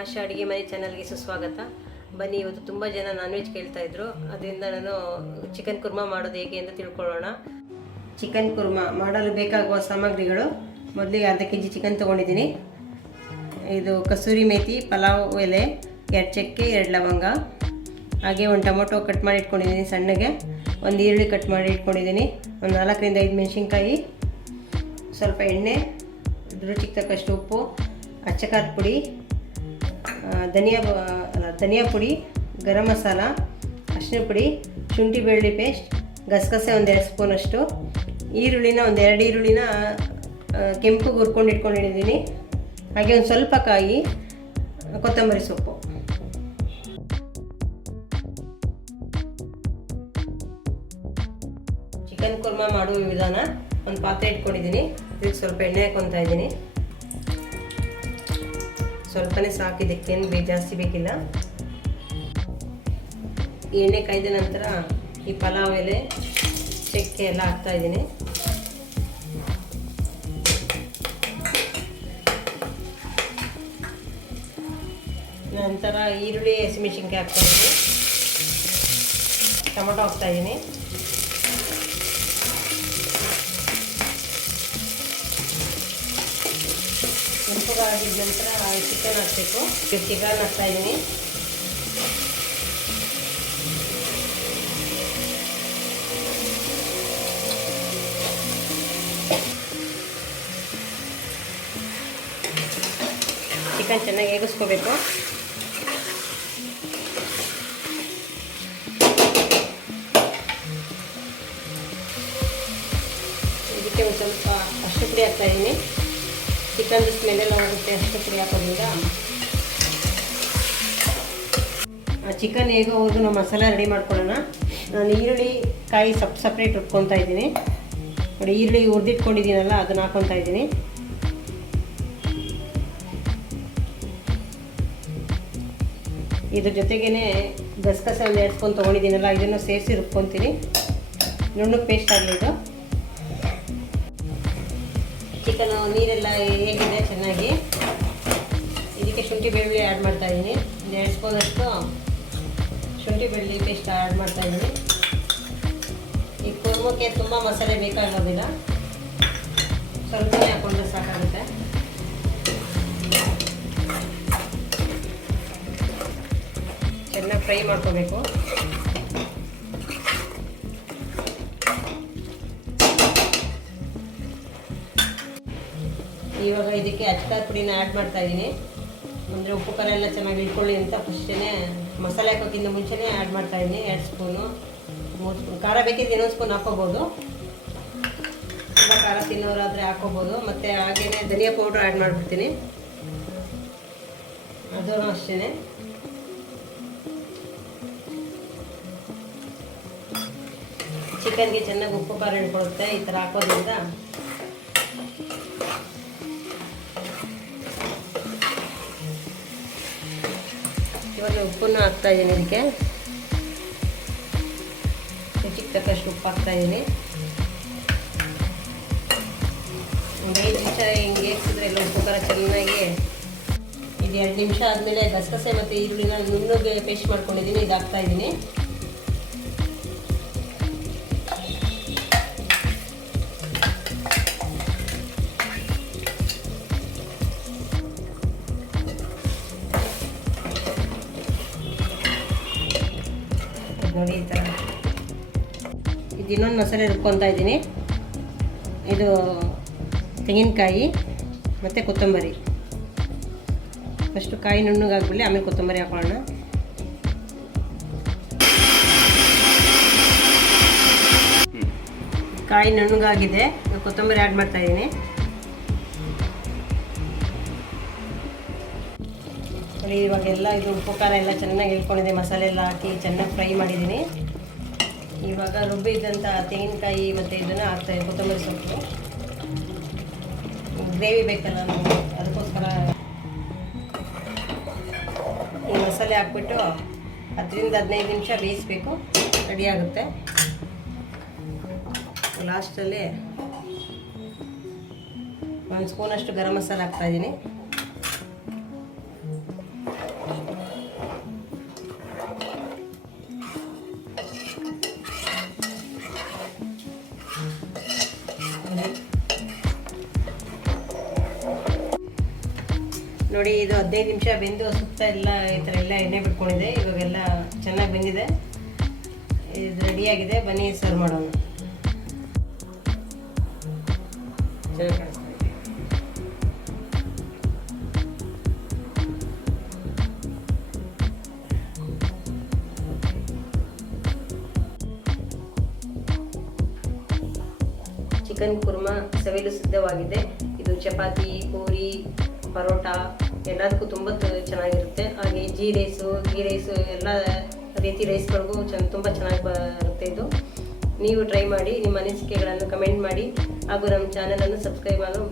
ಆಶಾ ಅಡುಗೆ ಮನೆ ಚಾನಲ್ಗೆ ಸುಸ್ವಾಗತ. ಬನ್ನಿ, ಇವತ್ತು ತುಂಬ ಜನ ನಾನ್ ವೆಜ್ ಕೇಳ್ತಾಯಿದ್ರು, ಅದರಿಂದ ನಾನು ಚಿಕನ್ ಕುರ್ಮಾ ಮಾಡೋದು ಹೇಗೆ ಅಂತ ತಿಳ್ಕೊಳ್ಳೋಣ. ಚಿಕನ್ ಕುರ್ಮಾ ಮಾಡಲು ಬೇಕಾಗುವ ಸಾಮಗ್ರಿಗಳು: ಮೊದಲಿಗೆ ಅರ್ಧ kg ಚಿಕನ್ ತೊಗೊಂಡಿದ್ದೀನಿ. ಇದು ಕಸೂರಿ ಮೇಥಿ, ಪಲಾವ್ ಎಲೆ, 2 ಚಕ್ಕೆ, 2 ಲವಂಗ, ಹಾಗೆ ಒಂದು ಟೊಮೊಟೊ ಕಟ್ ಮಾಡಿ ಇಟ್ಕೊಂಡಿದ್ದೀನಿ ಸಣ್ಣಗೆ, ಒಂದು ಈರುಳ್ಳಿ ಕಟ್ ಮಾಡಿ ಇಟ್ಕೊಂಡಿದ್ದೀನಿ, ಒಂದು 4 ರಿಂದ 5 ಮೆಣಸಿನ್ಕಾಯಿ, ಸ್ವಲ್ಪ ಎಣ್ಣೆ, ರುಚಿಗೆ ತಕ್ಕಷ್ಟು ಉಪ್ಪು, ಅಚ್ಚಕಾರದ ಪುಡಿ, ಧನಿಯಾ ಪುಡಿ, ಗರಂ ಮಸಾಲ, ಅರಿಶಿನ ಪುಡಿ, ಶುಂಠಿ ಬೆಳ್ಳುಳ್ಳಿ ಪೇಸ್ಟ್, ಗಸಗಸೆ ಒಂದು 2 ಸ್ಪೂನಷ್ಟು, ಈರುಳ್ಳಿನ ಒಂದು 2 ಈರುಳ್ಳಿನ ಕೆಂಪು ಹುರ್ಕೊಂಡು ಇಟ್ಕೊಂಡಿದ್ದೀನಿ, ಹಾಗೆ ಒಂದು ಸ್ವಲ್ಪ ಕಾಯಿ, ಕೊತ್ತಂಬರಿ ಸೊಪ್ಪು. ಚಿಕನ್ ಕುರ್ಮಾ ಮಾಡುವ ವಿಧಾನ: ಒಂದು ಪಾತ್ರೆ ಇಟ್ಕೊಂಡಿದ್ದೀನಿ, ಇದಕ್ಕೆ ಸ್ವಲ್ಪ ಎಣ್ಣೆ ಹಾಕ್ಕೊತಾ ಇದ್ದೀನಿ. ಸ್ವಲ್ಪನೇ ಸಾಕು, ಇದಕ್ಕೇನು ಜಾಸ್ತಿ ಬೇಕಿಲ್ಲ. ಎಣ್ಣೆ ಕಾಯ್ದ ನಂತರ ಈ ಪಲಾವ್ ಎಲೆ, ಚಕ್ಕೆ ಎಲ್ಲ ಹಾಕ್ತಾ ಇದ್ದೀನಿ. ನಂತರ ಈರುಳ್ಳಿ, ಹಸಿಮೆಣಸಿನ್ಕಾಯಿ ಹಾಕ್ತಾ ಇದ್ದೀನಿ, ಟೊಮೊಟೊ ಹಾಕ್ತಾ ಇದ್ದೀನಿ. ಕೆಂಪಗಾಗಿದ ನಂತರ ಚಿಕನ್ ಹಾಕಬೇಕು. ಚಿಕನ್ ಹಾಕ್ತಾ ಇದ್ದೀನಿ. ಚಿಕನ್ ಚೆನ್ನಾಗಿ ಬೇಯಿಸ್ಕೋಬೇಕು. ಇದಕ್ಕೆ ಒಂದು ಸ್ವಲ್ಪ ಅರಿಶಿನ ಪುಡಿ ಹಾಕ್ತಾ ಇದ್ದೀನಿ. ಚಿಕನ್ ಸ್ಮೆಲ್ಲೆಲ್ಲ ಹೋಗುತ್ತೆ ಅರಿಶಿನ ಪುಡಿ ಹಾಕೋದ್ರಿಂದ. ಚಿಕನ್ ಹೇಗೋವರೆಗೂ ನಾವು ಮಸಾಲೆ ರೆಡಿ ಮಾಡ್ಕೊಳ್ಳೋಣ. ನಾನು ಈರುಳ್ಳಿ, ಕಾಯಿ ಸಪ್ರೇಟ್ ಉಟ್ಕೊತಾ ಇದ್ದೀನಿ. ನೋಡಿ, ಈರುಳ್ಳಿ ಹುರಿದಿಟ್ಕೊಂಡಿದ್ದೀನಲ್ಲ, ಅದನ್ನು ಹಾಕ್ಕೊತಾ ಇದ್ದೀನಿ. ಇದ್ರ ಜೊತೆಗೇ ಗಸಗಸೆ ಒಂದು 2 ಸ್ಪೂನ್ ತೊಗೊಂಡಿದ್ದೀನಲ್ಲ, ಇದನ್ನು ಸೇರಿಸಿ ರುಬ್ಕೊತೀನಿ. ನುಣ್ಣಗೆ ಪೇಸ್ಟ್ ಆಗಲಿ ಇದು. ಚಿಕನ್ ನೀರೆಲ್ಲ ಹೇಗಿದೆ ಚೆನ್ನಾಗಿ. ಇದಕ್ಕೆ ಶುಂಠಿ ಬೆಳ್ಳುಳ್ಳಿ ಆ್ಯಡ್ ಮಾಡ್ತಾಯಿದ್ದೀನಿ. 2 ಸ್ಪೂನಷ್ಟು ಶುಂಠಿ ಬೆಳ್ಳುಳ್ಳಿ ಪೇಸ್ಟ್ ಆ್ಯಡ್ ಮಾಡ್ತಾಯಿದ್ದೀನಿ. ಈ ಕುರ್ಮಕ್ಕೆ ತುಂಬ ಮಸಾಲೆ ಬೇಕಾಗೋದಿಲ್ಲ, ಸ್ವಲ್ಪನೇ ಹಾಕೊಂಡ್ರೆ ಸಾಕಾಗುತ್ತೆ. ಚೆನ್ನಾಗಿ ಫ್ರೈ ಮಾಡ್ಕೋಬೇಕು. ಇವಾಗ ಇದಕ್ಕೆ ಅಚ್ಚಕಾರದ ಪುಡಿನ ಆ್ಯಡ್ ಮಾಡ್ತಾ ಇದ್ದೀನಿ. ಅಂದರೆ ಉಪ್ಪು ಖಾರ ಎಲ್ಲ ಚೆನ್ನಾಗಿ ಇಟ್ಕೊಳ್ಳಿ ಅಂತ ಫಸ್ಟೇ ಮಸಾಲೆ ಹಾಕೋಕ್ಕಿಂತ ಮುಂಚೆನೇ ಆ್ಯಡ್ ಮಾಡ್ತಾ ಇದ್ದೀನಿ. 2 ಸ್ಪೂನು, 3 ಸ್ಪೂನ್ ಖಾರ ಬೇಕಿದ್ರೆ ಇನ್ನೊಂದು ಸ್ಪೂನ್ ಹಾಕ್ಕೋಬೋದು. ತುಂಬ ಖಾರ ತಿನ್ನೋರಾದರೆ ಹಾಕ್ಕೋಬೋದು. ಮತ್ತು ಹಾಗೆಯೇ ಧನಿಯಾ ಪೌಡ್ರ್ ಆ್ಯಡ್ ಮಾಡಿಬಿಡ್ತೀನಿ, ಅದೂ ಅಷ್ಟೇ. ಚಿಕನ್ಗೆ ಚೆನ್ನಾಗಿ ಉಪ್ಪು ಖಾರ ಹಿಡ್ಕೊಳುತ್ತೆ ಈ ಥರ ಹಾಕೋದ್ರಿಂದ. ಇವಾಗ ಉಪ್ಪನ್ನು ಹಾಕ್ತಾ ಇದ್ದೀನಿ. ಇದಕ್ಕೆ ರುಚಿಗೆ ತಕ್ಕಷ್ಟು ಉಪ್ಪು ಹಾಕ್ತಾ ಇದ್ದೀನಿ. ಒಂದು 5 ನಿಮಿಷ ಹಿಂಗೆ ಏರಿಸಿದ್ರೆ ಎಲ್ಲ ಉಪ್ಪು ಖಾರ ಚೆನ್ನಾಗಿ. ಇದು 2 ನಿಮಿಷ ಆದಮೇಲೆ ಗಸಗಸೆ ಮತ್ತು ಈರುಳ್ಳಿನ ನುಣ್ಣಗೆ ಪೇಸ್ಟ್ ಮಾಡ್ಕೊಂಡಿದ್ದೀನಿ, ಇದು ಹಾಕ್ತಾ ಇದ್ದೀನಿ. ನೋಡಿ, ಈ ಥರ. ಇದು ಇನ್ನೊಂದು ಮಸಾಲೆ ರುಬ್ಕೊತಾ ಇದ್ದೀನಿ. ಇದು ತೆಂಗಿನಕಾಯಿ ಮತ್ತು ಕೊತ್ತಂಬರಿ. ಫಸ್ಟು ಕಾಯಿ ನುಣ್ಣಗಾಗ್ಬಿಡಲಿ, ಆಮೇಲೆ ಕೊತ್ತಂಬರಿ ಹಾಕೊಳ್ಳೋಣ. ಕಾಯಿ ನುಣ್ಣಗಾಗಿದೆ, ಕೊತ್ತಂಬರಿ ಆ್ಯಡ್ ಮಾಡ್ತಾ ಇದ್ದೀನಿ. ಇವಾಗೆಲ್ಲ ಇದು ಉಪ್ಪು ಖಾರ ಎಲ್ಲ ಚೆನ್ನಾಗಿ ಇಳ್ಕೊಂಡಿದೆ, ಮಸಾಲೆ ಎಲ್ಲ ಹಾಕಿ ಚೆನ್ನಾಗಿ ಫ್ರೈ ಮಾಡಿದ್ದೀನಿ. ಇವಾಗ ರುಬ್ಬಿದ್ದಂಥ ತೆಂಗಿನಕಾಯಿ ಮತ್ತು ಇದನ್ನು ಹಾಕ್ತಾಯಿದ್ದೀನಿ, ಕೊತ್ತಂಬರಿ ಸೊಪ್ಪು. ಗ್ರೇವಿ ಬೇಕಲ್ಲ ನಮಗೆ, ಅದಕ್ಕೋಸ್ಕರ ಈ ಮಸಾಲೆ ಹಾಕ್ಬಿಟ್ಟು 10 ರಿಂದ 15 ನಿಮಿಷ ಬೇಯಿಸಬೇಕು, ರೆಡಿಯಾಗುತ್ತೆ. ಲಾಸ್ಟಲ್ಲಿ 1 ಸ್ಪೂನಷ್ಟು ಗರಂ ಮಸಾಲ ಹಾಕ್ತಾಯಿದ್ದೀನಿ. ನೋಡಿ ಇದು 15 ನಿಮಿಷ ಬೆಂದು ಸುತ್ತ ಎಲ್ಲ ಈ ಥರ ಎಲ್ಲ ಎಣ್ಣೆ ಬಿಟ್ಕೊಂಡಿದೆ. ಇವಾಗೆಲ್ಲ ಚೆನ್ನಾಗಿ ಬೆಂದಿದೆ, ಇದು ರೆಡಿಯಾಗಿದೆ. ಬನ್ನಿ ಸರ್ವ್ ಮಾಡೋಣ. ಚೆನ್ನಾಗಿ ಕಾಣಿಸ್ತಾ ಇದೆ. ಚಿಕನ್ ಕುರ್ಮಾ ಸವಿಯಲು ಸಿದ್ಧವಾಗಿದೆ. ಇದು ಚಪಾತಿ, ಪೂರಿ, ಪರೋಟ ಎಲ್ಲದಕ್ಕೂ ತುಂಬ ಚೆನ್ನಾಗಿರುತ್ತೆ. ಹಾಗೆ ಗೀ ರೈಸು ಎಲ್ಲ ರೀತಿ ರೈಸ್ಗಳಿಗೂ ತುಂಬ ಚೆನ್ನಾಗಿ ಬರುತ್ತೆ ಇದು. ನೀವು ಟ್ರೈ ಮಾಡಿ, ನಿಮ್ಮ ಅನಿಸಿಕೆಗಳನ್ನು ಕಮೆಂಟ್ ಮಾಡಿ ಹಾಗೂ ನಮ್ಮ ಚಾನಲನ್ನು ಸಬ್ಸ್ಕ್ರೈಬ್ ಆಗಲು